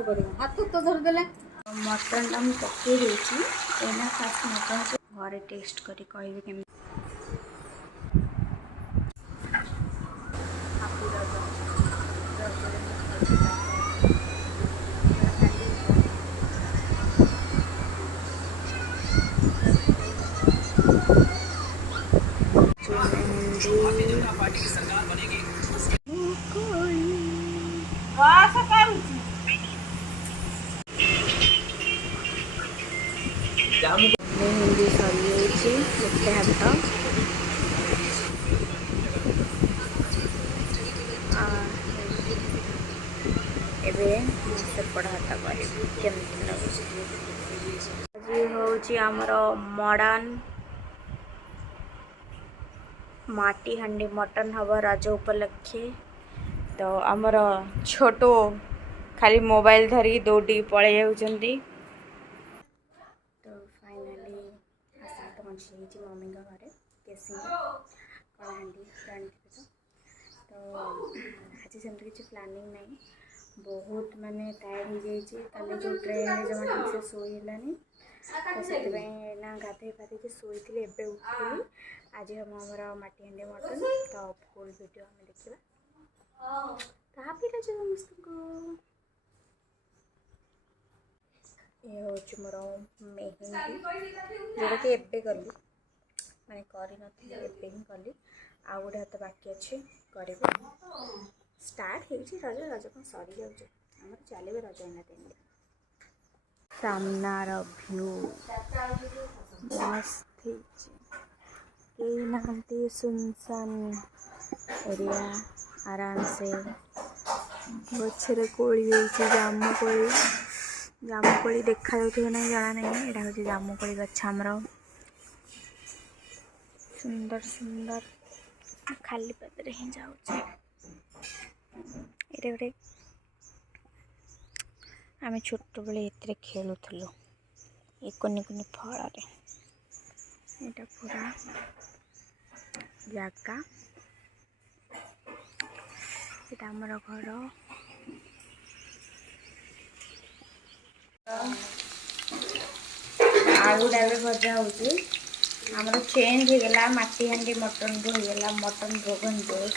हाथ तो धरदे मटन टा पकई देती एना फास्ट मटन को घरे टेस्ट करी कहबे केमि हिंदी सरी गोटे हाथ एवं सेपट हाथ कमी लगे आमर मॉडर्न माटी हांडी मटन हम रज उपलक्षे तो आमर छोटो खाली मोबाइल धरी दौड़ी पड़े जाउछंती तो फाइनली आसार तो पहुँची मम्मी घरे केसी कलाहांडी तो आज सेमती किसी प्लानिंग नहीं बहुत माने टायर्ड हो जाइए कल जो ट्रेन जमा ठीक से शोलानी तो से गाधे पाधे शोती एवं उठली आज हम आमर माटी हांडी मटन तो फुल वीडियो आम देखा ताकि समस्त ये हूँ मोर मेहंदी जोटा कि एबे कली मैंने करी कली आ गोटे हाथ बाकी अच्छे कर स्टार्ट हो रज कौन सरी जाऊँ चलिए रज एना टाइम सामनार व्यू मस्त कई नहांती सुनसान एरिया आराम से गचर कोली जामुकोली देखा ना जाना नहीं यहाँ हूँ जामुकोली गछ आमर सुंदर सुंदर खाली पदरे ही जाऊे गोटे आम छोट बेले ये खेलुलु ये कुनि कुनि फल यहाँ पूरा जगह ये आमर घर आलूटा भी भजा होमर चेंज होगा माटी हांडी मटन को होगा मटन रोगन जोश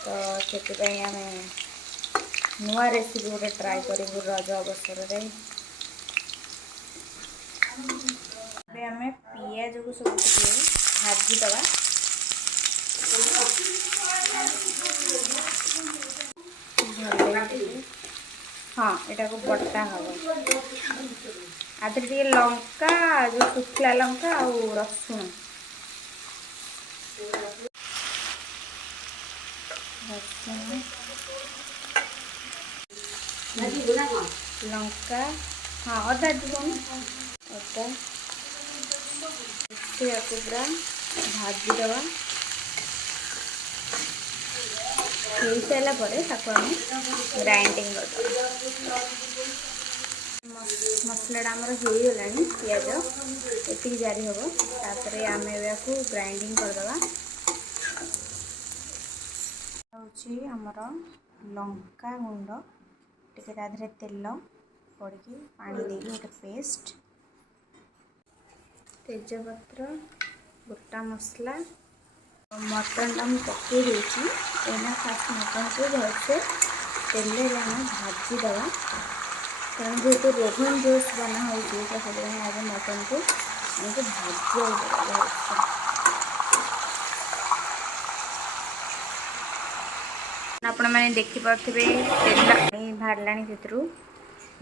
तो से आम नुआ रेसिपी गोटे ट्राए करूँ रज अवसर आम पिज को सब भाजीदवा हाँ यहाँ को बटा हम आधे लंका जो सुखला लंका आ रसुण लंका हाँ अदा दीवन अदा पूरा भाजीदवा हो सारापर ग्राइंडिंग मसलाटा आमर होगला पिज ये जारी हम तापर आम को ग्राइंडिंग करदे आमर लंका गुंड टे ताधे तेल पड़ी पानी दे गोटे पेस्ट तेजपत्र गोटा मसला मटन टा पकई देती एना फास्ट मटन को भलसे तेल आम भाजीदवा कारण जेहेतु रोगन जोश बना हो आगे मटन को आमको भाजी आपण मैंने देखिपे तेल बाहर से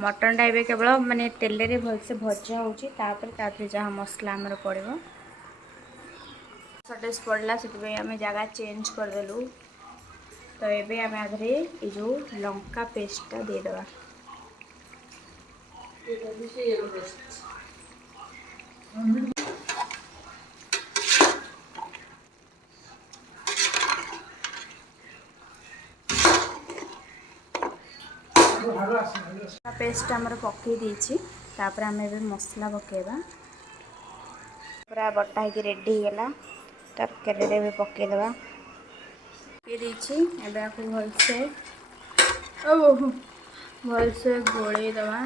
मटन टा केवल माने तेल रे भलसे भजा होपर जहाँ मसला आमर पड़ो सटेज पड़ला से आम जगह चेंज करदेलु तो ये आम आधे ये जो लंका पेस्टा देदेवा पेस्ट आमर पकई देछि तापर आम ए मसला पकेबा पूरा बटा हो रेडी होगा तरकारी भी पकईदे पकई देछि एबे भलसे भलसे गोले दवा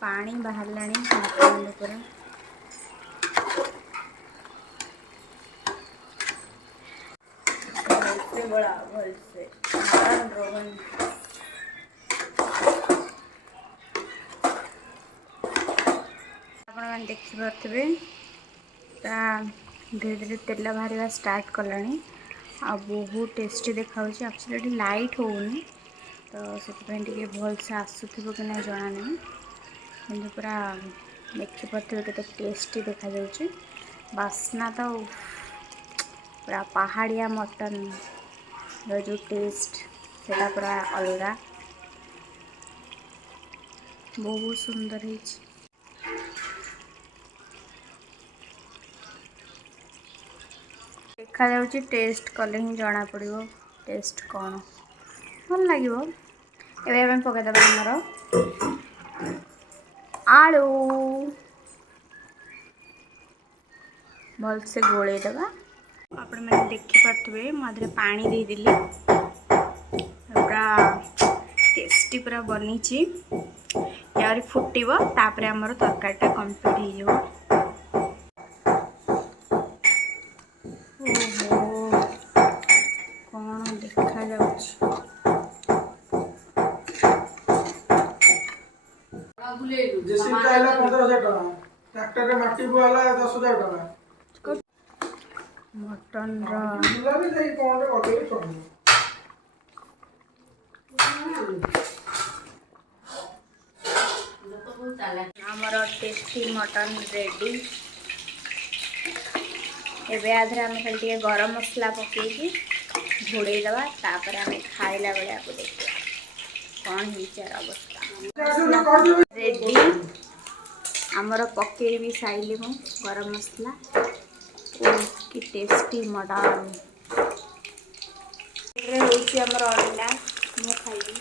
पानी बाहरलानी मटन पूरा भलसे गोला भलसे मटन रोगन आप देखिपे धीरे धीरे तेल बाहर स्टार्ट कलानी आ बहुत टेस्टी देखा एक्चुअली लाइट होनी तो से भलसे आसुव कि ना जना नहीं कि पूरा देखिपे के टेस्टी देखा जाउछि बास्ना तो पूरा पहाड़िया मटन जो टेस्ट से पूरा अलग बहुत सुंदर है। देखा जाउछि टेस्ट कले ही जना पड़ो टेस्ट कौन भल लगे एवं पकईदे आमर आलू भलसे गोलैदे आपण मैंने देखिपे मुझे पानी देदेली पूरा टेस्टी पूरा बनी यार फुटब तापर आमर तरकारीटा कम्प्लीट हो मटन आमर टेस्टी मटन रेडी एबे आधे आम खाली गरम मसला पकईकि घोड़े दवा तापर आम खाइला बेले को देखिए कौन है अवस्था रेडी आमर पकई भी साइली मु गरम मसला कि टेस्टी मटन होमर अंडा मु खाइबी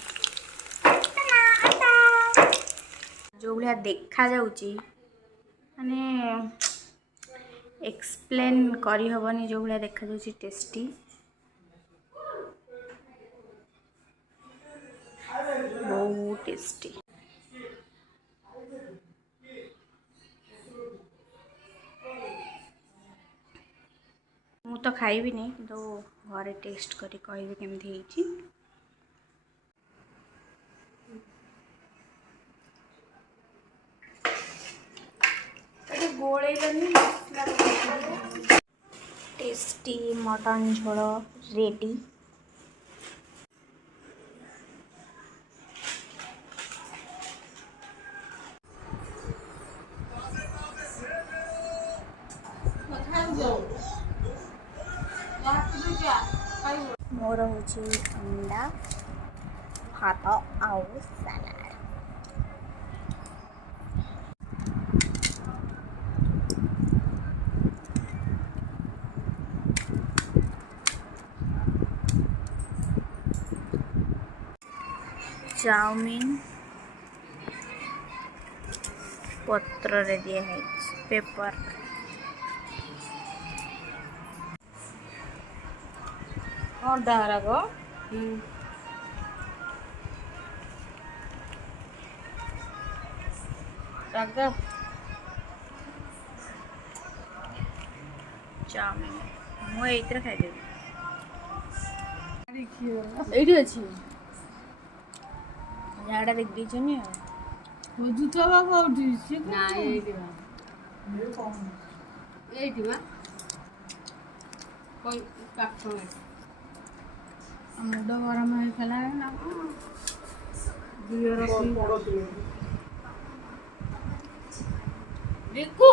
जो भाया देखा जाउची माने एक्सप्लेन करी हबनी जो भाया देखा जाउची टेस्टी बहुत टेस्टी मु तो खाइबी नहीं तो घरे टेस्ट करी कहबी केमती ହେଇଛି टेस्टी मटन झोल रेडी मोर हूँ अंडा भात आउ सलाड चाउमीन पत्र रे दिया है पेपर और डारा गो टाका चाउमीन मु एइतरे खाइ देबी देखियो एइठी अछि याडा देख दी छनी हो जुतो बा कोठी से ना एइठी बा कोई काटो मुंड गरम है खला ना दियो रखी देखो